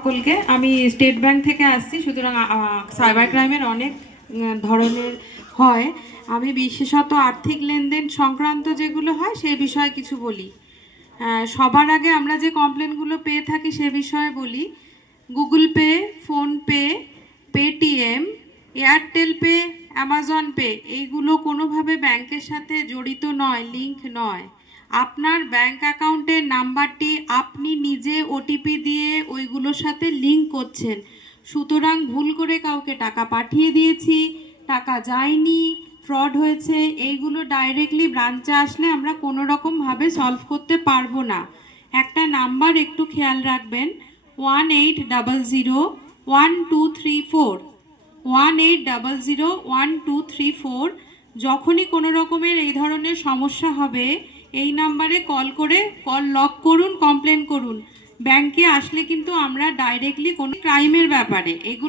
সকলকে আমি state bank থেকে আসছি, সুতরাং সাইবার ক্রাইমের অনেক ধরনের হয়। আমি বিশেষত আর্থিক লেনদেন সংক্রান্ত যেগুলো হয় সেই বিষয়ে কিছু বলি। সবার আগে আমরা যে কমপ্লেনগুলো পেয়ে থাকি, সে বিষয়ে বলি। Google Pay PhonePe Paytm, Airtel Pay, Amazon Pay, এইগুলো কোনোভাবে ব্যাংকের সাথে জড়িত নয়, লিংক নয়। আপনার ব্যাংক অ্যাকাউন্টের নাম্বারটি আপনি নিজে ওটিপি দিয়ে ওইগুলোর সাথে লিঙ্ক করছেন। সুতরাং ভুল করে কাউকে টাকা পাঠিয়ে দিয়েছি, টাকা যায়নি ফ্রড হয়েছে, এইগুলো ডাইরেক্টলি ব্রাঞ্চে আসলে আমরা কোনো রকমভাবে সলভ করতে পারব না। একটা নাম্বার একটু খেয়াল রাখবেন one eight double zero one two three four one eight double zero one two three four যখনই কোনো রকমের এই ধরনের সমস্যা হবে এই নাম্বারে কল করে কল লক করুন, কমপ্লেন করুন। ব্যাংকে আসলে কিন্তু আমরা ডাইরেক্টলি কোনো ক্রাইমের ব্যাপারে এগুলো